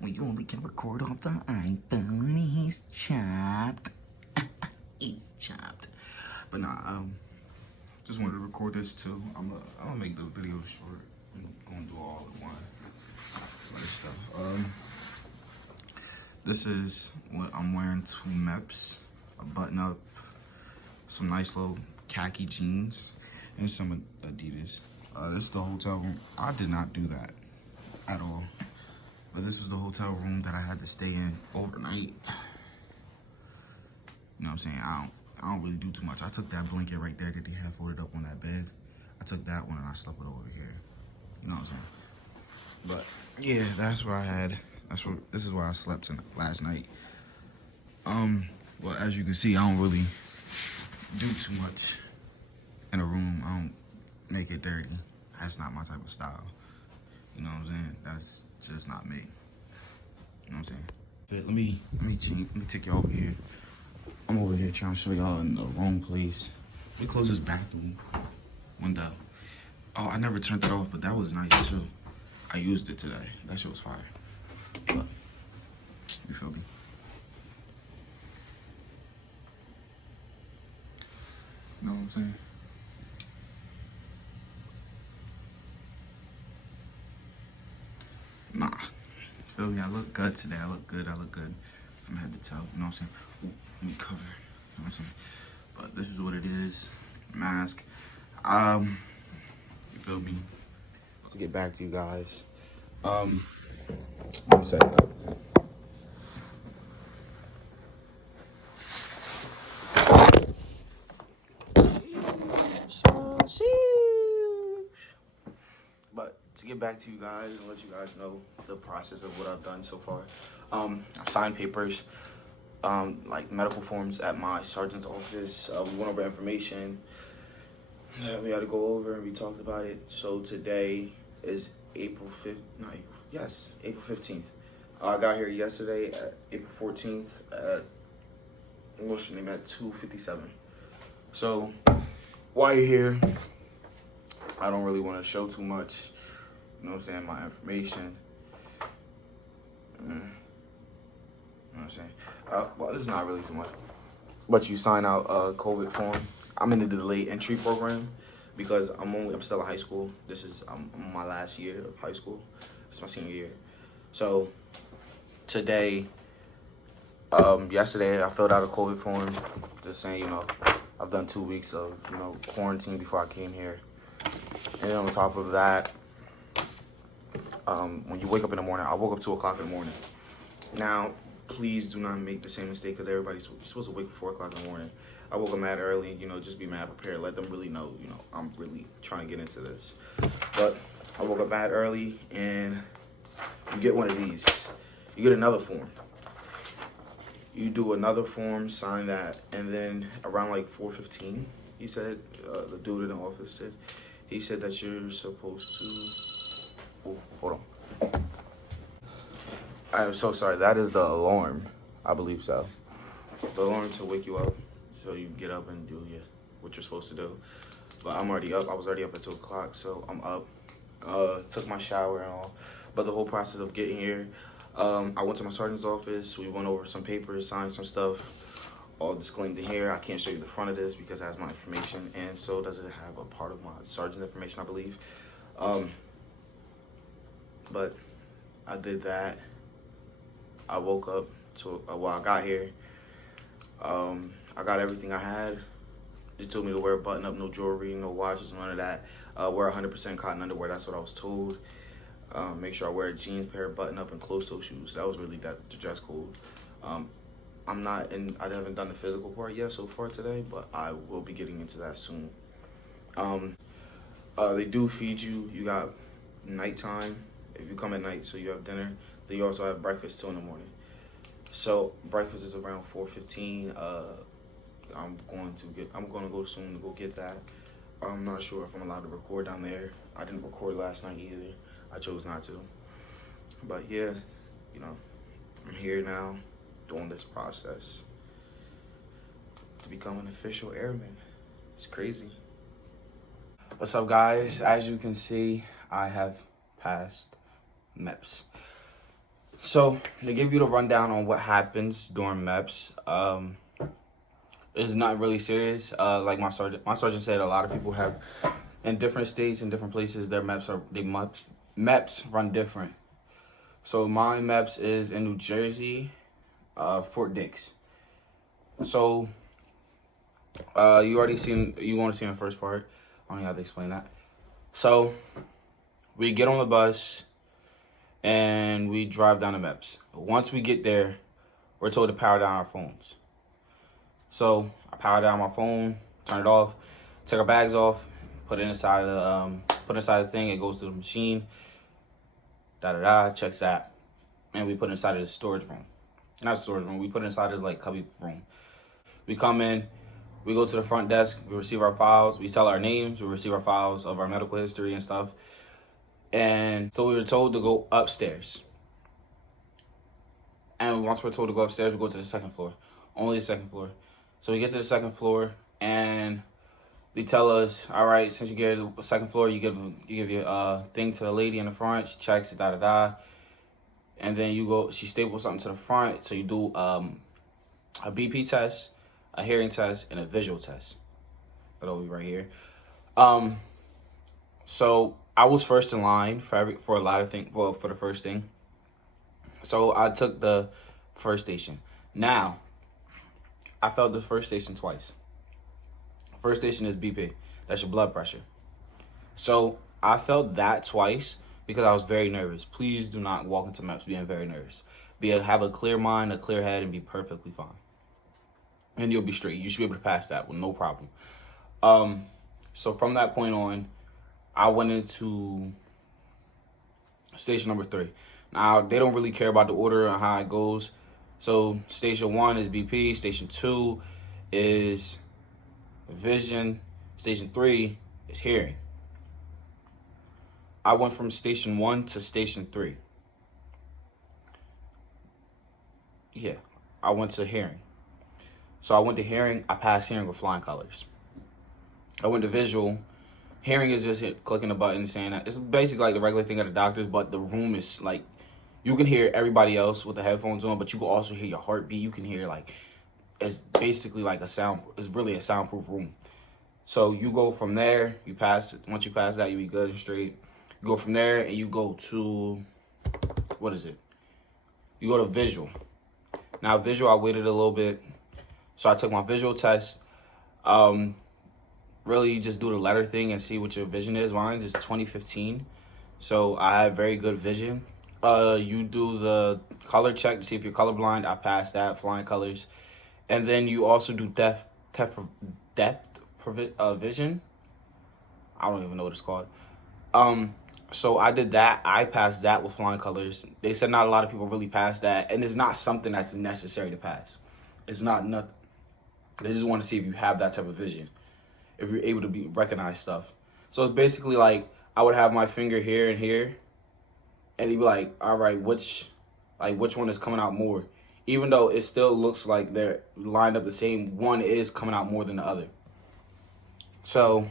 when you only can record off the iPhone. He's chopped. He's chopped. But nah, just wanted to record this too. I'm gonna make the video short. I'm gonna do all at once. Other stuff. This is what I'm wearing: 2 MEPS, a button up, some nice little khaki jeans, and some Adidas. This is the hotel room. I did not do that at all. But this is the hotel room that I had to stay in overnight. You know what I'm saying? I don't really do too much. I took that blanket right there that they had folded up on that bed. I took that one and I slept it over here. You know what I'm saying? But yeah, that's where I had. This is where I slept last night. Well, as you can see, I don't really do too much in a room. I don't make it dirty. That's not my type of style. You know what I'm saying? That's just not me. You know what I'm saying? Let me take y'all over here. I'm over here trying to show y'all in the wrong place. Let me close this bathroom window. Oh, I never turned that off, but that was nice too. I used it today. That shit was fire. But, you feel me? You know what I'm saying? Nah. Feel me? I look good today. I look good. From head to toe. You know what I'm saying? Ooh, let me cover. You know what I'm saying? But this is what it is. Mask. You feel me? Let's get back to you guys. Let me set it up. But to get back to you guys and let you guys know the process of what I've done so far. I've signed papers, like medical forms at my sergeant's office. We went over information that we had to go over and we talked about it. So today is April 15th. I got here yesterday at April 14th at, what's the name, at 2:57. So while you're here, I don't really want to show too much, you know what I'm saying, my information. You know what I'm saying? Well, it's not really too much. But you sign out a COVID form. I'm in the delayed entry program because I'm still in high school. I'm my last year of high school. It's my senior year. So today, yesterday, I filled out a COVID form, just saying, you know, I've done 2 weeks of, you know, quarantine before I came here. And then on top of that, when you wake up in the morning, I woke up 2 o'clock in the morning. Now, please do not make the same mistake because you're supposed to wake up 4 o'clock in the morning. I woke up mad early, you know, just be mad prepared. Let them really know, you know, I'm really trying to get into this. But I woke up mad early and you get one of these. You get another form. You do another form, sign that, and then around like 4:15, he said, the dude in the office said, he said that you're supposed to, oh, hold on. I'm so sorry, that is the alarm, I believe so. The alarm to wake you up, so you get up and do what you're supposed to do. But I'm already up, I was already up at 2 o'clock, so I'm up. Took my shower and all. But the whole process of getting here, I went to my sergeant's office, we went over some papers, signed some stuff, all disclaimed in here. I can't show you the front of this because it has my information, and so does it have a part of my sergeant's information, I believe. But I did that. I woke up to, I got here. I got everything I had. They told me to wear a button up, no jewelry, no watches, none of that. Wear 100% cotton underwear, that's what I was told. Make sure I wear a jeans pair, button up, and closed-toe shoes. That was really the dress code. I haven't done the physical part yet so far today, but I will be getting into that soon. They do feed you. You got nighttime if you come at night, so you have dinner. Then you also have breakfast too in the morning. So breakfast is around 4:15. I'm going to go soon to go get that. I'm not sure if I'm allowed to record down there. I didn't record last night either. I chose not to. But yeah, you know, I'm here now doing this process to become an official airman. It's crazy. What's up, guys? As you can see, I have passed MEPS. So to give you the rundown on what happens during MEPS, it's not really serious. Like my sergeant said, a lot of people have in different states and different places their MEPS run different. So my MEPS is in New Jersey, Fort Dix. So you want to see in the first part. I don't have to explain that. So we get on the bus and we drive down to MEPS. Once we get there, we're told to power down our phones. So I power down my phone, turn it off, take our bags off, put it inside the thing. It goes to the machine. Checks that, and we put it inside of the storage room. Not the storage room. We put it inside this like cubby room. We come in. We go to the front desk. We receive our files. We tell our names. We receive our files of our medical history and stuff. And so we were told to go upstairs. And once we're told to go upstairs, we go to the second floor. Only the second floor. So we get to the second floor, and they tell us, all right, since you get to the second floor, you give your thing to the lady in the front. She checks it, and then you go. She staples something to the front. So you do a BP test, a hearing test, and a visual test. That'll be right here. So I was first in line for a lot of things. Well, for the first thing. So I took the first station. Now, I felt the first station twice. First station is BP. That's your blood pressure. So I felt that twice because I was very nervous. Please do not walk into MEPS being very nervous. Have a clear mind, a clear head, and be perfectly fine. And you'll be straight. You should be able to pass that with no problem. So from that point on, I went into station number 3. Now, they don't really care about the order and how it goes. So station 1 is BP. Station 2 is vision. Station 3 is hearing. I went from station 1 to station 3. Yeah, I went to hearing. So I went to hearing. I passed hearing with flying colors. I went to visual. Hearing is just clicking a button saying that. It's basically like the regular thing at the doctor's, but the room is like, you can hear everybody else with the headphones on, but you can also hear your heartbeat. You can hear like, it's basically like it's really a soundproof room. So you go from there, once you pass that, you be good and straight. You go from there and you go to, what is it? You go to visual. Now visual, I waited a little bit. So I took my visual test. Really just do the letter thing and see what your vision is. Mine is 2015. So I have very good vision. You do the color check to see if you're colorblind. I passed that, flying colors. And then you also do depth vision. I don't even know what it's called. So I did that. I passed that with flying colors. They said not a lot of people really pass that, and it's not something that's necessary to pass. It's not nothing. They just want to see if you have that type of vision, if you're able to recognize stuff. So it's basically like I would have my finger here and here, and you'd be like, all right, which one is coming out more? Even though it still looks like they're lined up the same, one is coming out more than the other. So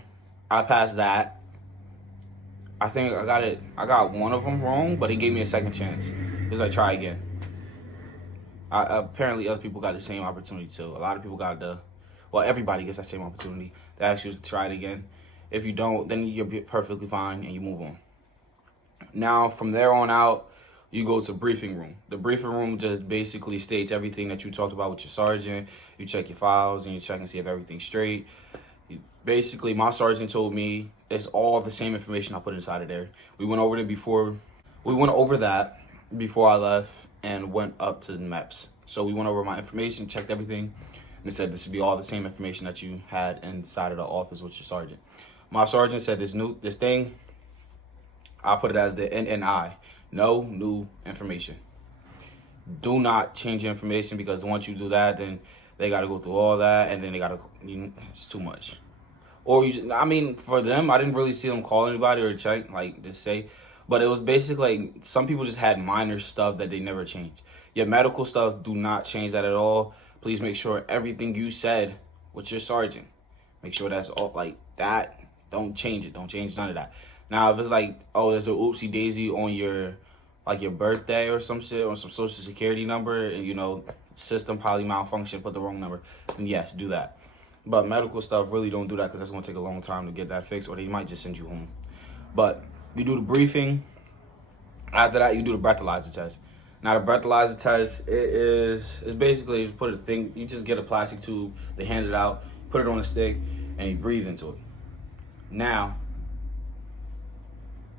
I passed that. I think I got one of them wrong, but he gave me a second chance. He was like, try again. Apparently other people got the same opportunity too. A lot of people everybody gets that same opportunity. They ask you to try it again. If you don't, then you're perfectly fine and you move on. Now, from there on out, you go to briefing room. The briefing room just basically states everything that you talked about with your sergeant. You check your files and you check and see if everything's straight. Basically, my sergeant told me it's all the same information I put inside of there. We went over that before I left and went up to the MEPS. So we went over my information, checked everything, and it said this would be all the same information that you had inside of the office with your sergeant. My sergeant said this thing, I put it as the NNI, no new information. Do not change your information, because once you do that, then they got to go through all that, and then they got to, it's too much. Or for them, I didn't really see them call anybody or check, like just say, but it was basically like some people just had minor stuff that they never changed. Your medical stuff, do not change that at all. Please make sure everything you said with your sergeant, make sure that's all like that. Don't change it. Don't change none of that. Now, if it's like, oh, there's an oopsie daisy on your like your birthday or some shit, or some social security number, and you know, system probably malfunction, put the wrong number, then yes, do that. But medical stuff, really don't do that because that's going to take a long time to get that fixed, or they might just send you home. But you do the briefing. After that, you do the breathalyzer test. Now, the breathalyzer test, it's basically you put a thing, you just get a plastic tube, they hand it out, put it on a stick, and you breathe into it. Now,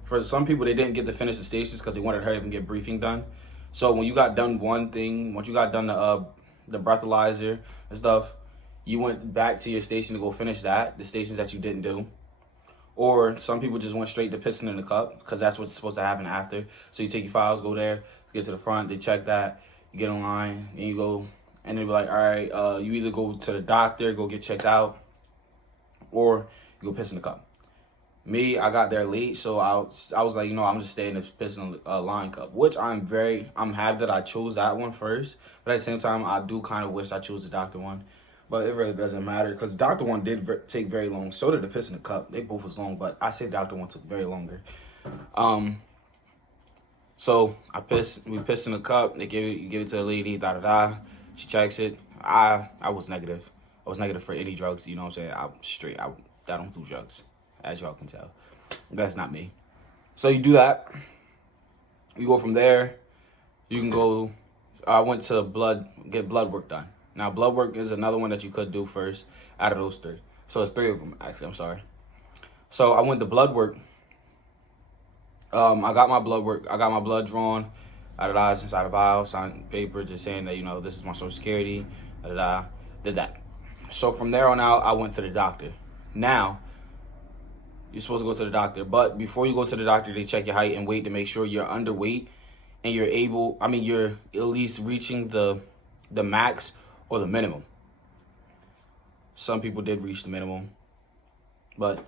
for some people, they didn't get to finish the stations because they wanted to hurry up and get briefing done. So when you got done one thing, once you got done the breathalyzer and stuff, you went back to your station to go finish that, the stations that you didn't do. Or some people just went straight to pissing in the cup because that's what's supposed to happen after. So you take your files, go there, get to the front, they check that, you get online, and you go, and they'll be like, all right, you either go to the doctor, go get checked out, or you go piss in the cup. Me, I got there late, so I was like, you know, I'm just staying in the piss in the line cup, which I'm happy that I chose that one first. But at the same time, I do kind of wish I chose the doctor one. But it really doesn't matter because Dr. one did take very long. So did the piss in the cup. They both was long, but I say Dr. one took very longer. So we pissed in the cup. You give it to the lady, da-da-da. She checks it. I was negative. I was negative for any drugs, you know what I'm saying? I'm straight. I don't do drugs, as y'all can tell. That's not me. So you do that. You go from there. You can go, I went to get blood work done. Now, blood work is another one that you could do first out of those three. So it's three of them, actually. I'm sorry. So I went to blood work. I got my blood work. I got my blood drawn out of the eyes, inside a vial, signed paper just saying that, you know, this is my social security. Da-da-da. Did that. So from there on out, I went to the doctor. Now, you're supposed to go to the doctor. But before you go to the doctor, they check your height and weight to make sure you're underweight and you're at least reaching the max or the minimum. Some people did reach the minimum, but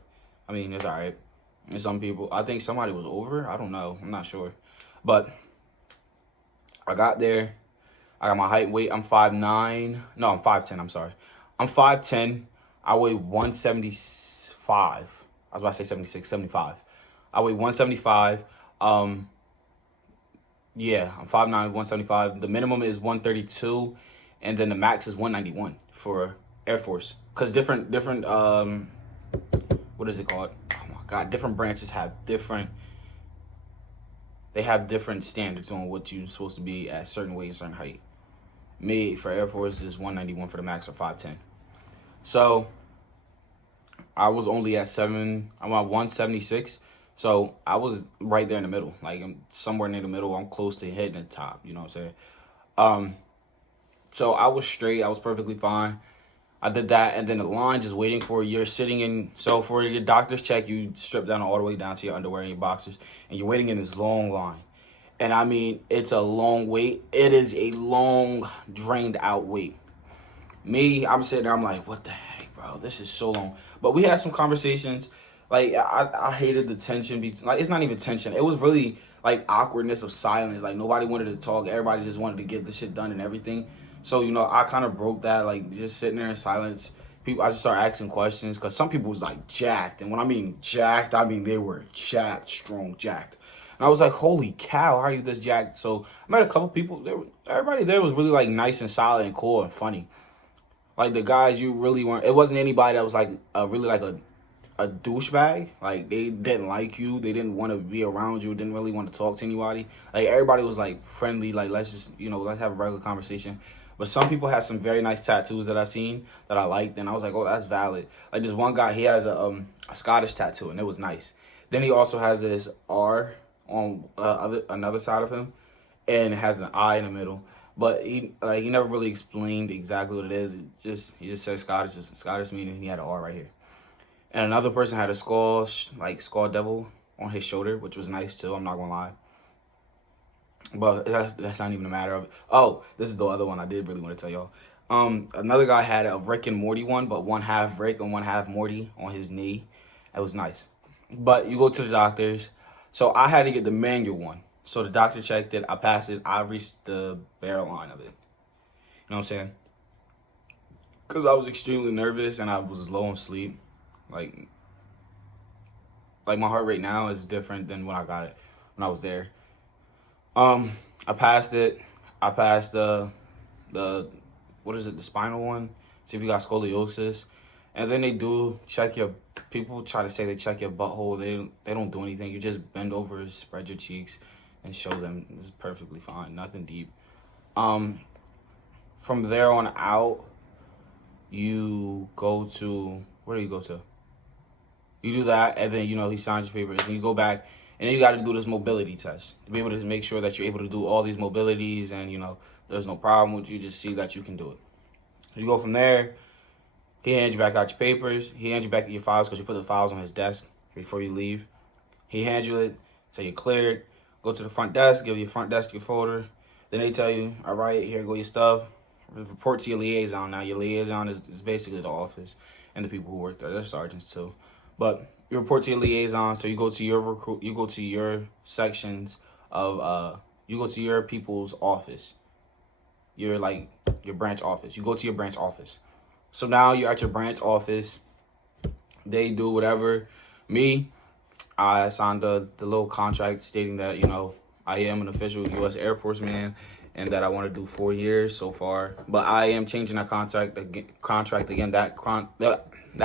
I mean, it's all right. And some people, I think somebody was over. I don't know. I'm not sure. But I got there. I got my height and weight. I'm 5'9". No, I'm 5'10". I'm sorry. I'm 5'10". I weigh 175. I was about to say 76, 75. I weigh 175. Yeah, I'm 5'9", 175. The minimum is 132. And then the max is 191 for Air Force. Because different, what is it called? Oh my God, different branches have different standards on what you're supposed to be at certain weight and certain height. Me, for Air Force, is 191 for the max or 5'10". So, I was only I'm at 176. So, I was right there in the middle. Like, I'm somewhere near the middle. I'm close to hitting the top, you know what I'm saying? So I was straight. I was perfectly fine. I did that, and then the line just waiting for you're sitting in. So for your doctor's check, you strip down all the way down to your underwear and your boxers, and you're waiting in this long line. And I mean, it's a long wait. It is a long, drained out wait. Me, I'm sitting there. I'm like, what the heck, bro? This is so long. But we had some conversations. Like I hated the tension. Like it's not even tension. It was really like awkwardness of silence. Like nobody wanted to talk. Everybody just wanted to get the shit done and everything. So, you know, I kind of broke that, like, just sitting there in silence. I just started asking questions, because some people was, like, jacked. And when I mean jacked, I mean they were jacked, strong, jacked. And I was like, holy cow, how are you this jacked? So I met a couple people. Everybody there was really, like, nice and solid and cool and funny. Like, the guys, you really weren't. It wasn't anybody that was, like, really, like, a douchebag. Like, they didn't like you. They didn't want to be around you. Didn't really want to talk to anybody. Like, everybody was, like, friendly. Like, let's just, you know, let's have a regular conversation. But some people had some very nice tattoos that I seen that I liked, and I was like, oh, that's valid. Like this one guy, he has a Scottish tattoo, and it was nice. Then he also has this R on another side of him, and it has an I in the middle. But he never really explained exactly what it is. He just said Scottish, meaning he had an R right here. And another person had a skull devil on his shoulder, which was nice too. I'm not gonna lie. But that's not even a matter of it. Oh, this is the other one I did really want to tell y'all. Another guy had a Rick and Morty one, but one half Rick and one half Morty on his knee. It was nice. But you go to the doctors. So I had to get the manual one. So the doctor checked it. I passed it. I reached the barrel line of it. You know what I'm saying? Because I was extremely nervous and I was low on sleep. Like my heart rate now is different than when I got it, when I was there. I passed it. I passed the what is it, the spinal one? See if you got scoliosis. And then they do check your, people try to say they check your butthole. They don't do anything. You just bend over, spread your cheeks, and show them it's perfectly fine. Nothing deep. From there on out, you go to, where do you go to? You do that, and then, he signs your papers, and you go back, and then you got to do this mobility test to be able to make sure that you're able to do all these mobilities, and, there's no problem with you, just see that you can do it. You go from there, he hands you back out your papers, he hands you back your files, because you put the files on his desk before you leave. He hands you it, say you're cleared, go to the front desk, give your front desk your folder, then they tell you, all right, here go your stuff, report to your liaison. Now, your liaison is basically the office and the people who work there. They're sergeants too. But you report to your liaison, so you go to your sections of, you go to your people's office. Your branch office. You go to your branch office. So now you're at your branch office. They do whatever. Me, I signed the little contract stating that, I am an official U.S. Air Force man, and that I want to do 4 years so far. But I am changing that contract again. That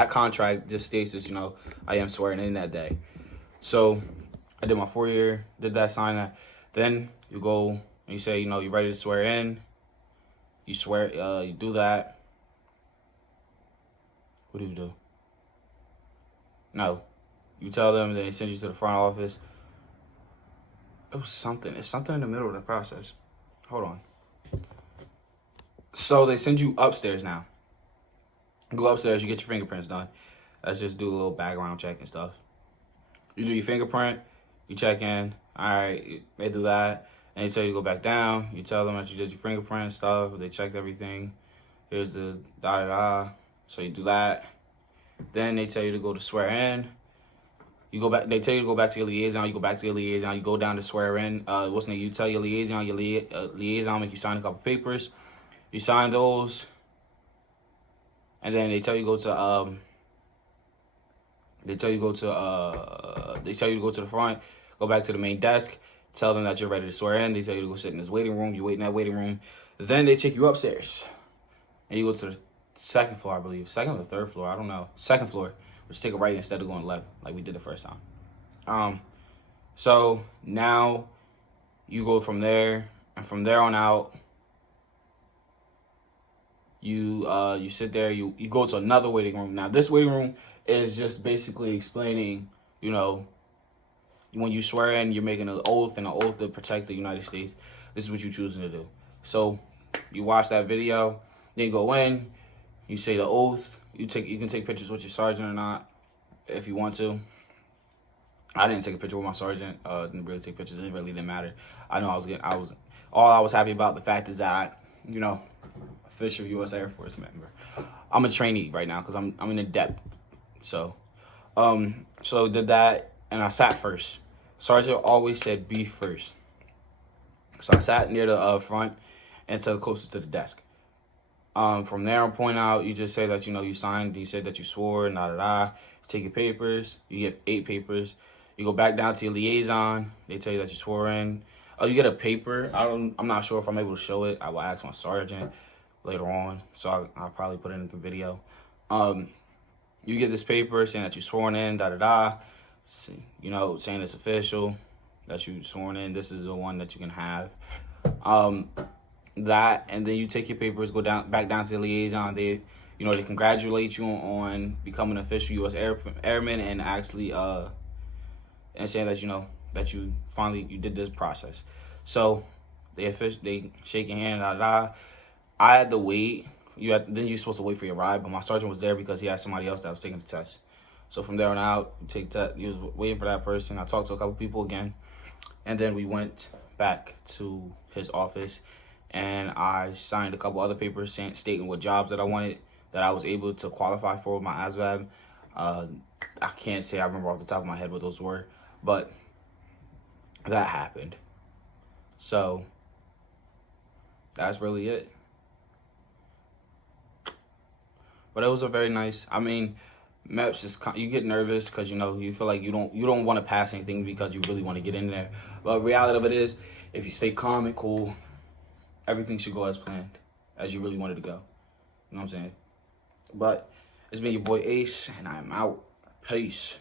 contract just states that, I am swearing in that day. So I did my 4-year, did that, sign that. Then you go and you say, you're ready to swear in. You swear, you do that. What do you do? No. You tell them, then they send you to the front office. It's something in the middle of the process. Hold on. So they send you upstairs now. You go upstairs, you get your fingerprints done. Let's just do a little background check and stuff. You do your fingerprint, you check in. All right, they do that. And they tell you to go back down. You tell them that you did your fingerprint and stuff. They checked everything. Here's the da-da-da. So you do that. Then they tell you to go to swear in. You go back. They tell you to go back to your liaison. You go back to your liaison. You go down to swear in. You tell your liaison. Your liaison make you sign a couple papers. You sign those, and then they tell you go to They tell you to go to the front. Go back to the main desk. Tell them that you're ready to swear in. They tell you to go sit in this waiting room. You wait in that waiting room. Then they take you upstairs, and you go to the second floor, I believe. Second or third floor, I don't know. Second floor. Just take a right instead of going left, like we did the first time. So now you go from there, and from there on out, you sit there. You go to another waiting room. Now this waiting room is just basically explaining, when you swear in, you're making an oath, and an oath to protect the United States. This is what you're choosing to do. So you watch that video, then you go in, you say the oath. You can take pictures with your sergeant or not, if you want to. I didn't take a picture with my sergeant. Didn't really take pictures. It really didn't matter. I know all I was happy about the fact is that official U.S. Air Force member. I'm a trainee right now because I'm in a depth. So did that, and I sat first. Sergeant always said be first. So I sat near the front and to closest to the desk. From there on point out, you just say that, you signed, you said that you swore, you take your papers, you get 8 papers. You go back down to your liaison, they tell you that you swore in. Oh, you get a paper. I'm not sure if I'm able to show it. I will ask my sergeant later on, so I'll probably put it in the video. You get this paper saying that you sworn in, saying it's official, that you sworn in. This is the one that you can have. That, and then you take your papers, go back down to the liaison. They congratulate you on becoming an official U.S. Airman, and actually and saying that that you finally did this process. So they shake your hand, I had to wait. Then you're supposed to wait for your ride, but my sergeant was there because he had somebody else that was taking the test. So from there on out, he was waiting for that person. I talked to a couple people again, and then we went back to his office, and I signed a couple other papers stating what jobs that I wanted, that I was able to qualify for with my ASVAB. I can't say I remember off the top of my head what those were, but that happened. So that's really it. But it was a very nice, MEPS is, you get nervous because, you feel like you don't want to pass anything because you really want to get in there. But reality of it is, if you stay calm and cool, everything should go as planned, as you really wanted to go. You know what I'm saying? But it's been your boy Ace, and I'm out. Peace.